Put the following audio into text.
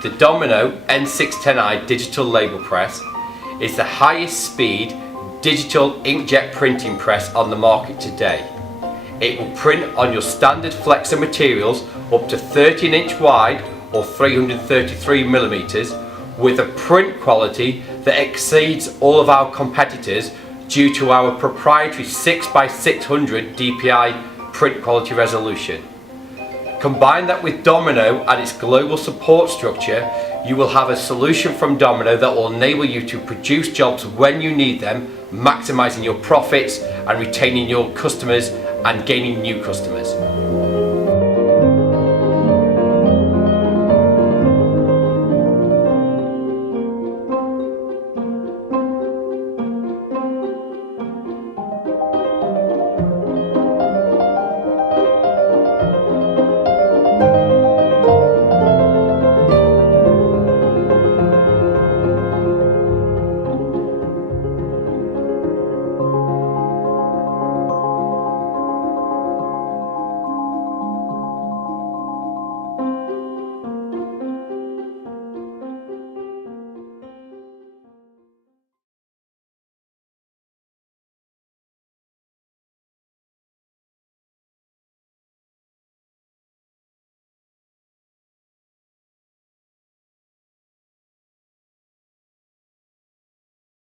The Domino N610i digital label press is the highest speed digital inkjet printing press on the market today. It will print on your standard flexo materials up to 13-inch wide or 333mm with a print quality that exceeds all of our competitors due to our proprietary 6x600 DPI print quality resolution. Combine that with Domino and its global support structure, you will have a solution from Domino that will enable you to produce jobs when you need them, maximising your profits and retaining your customers and gaining new customers.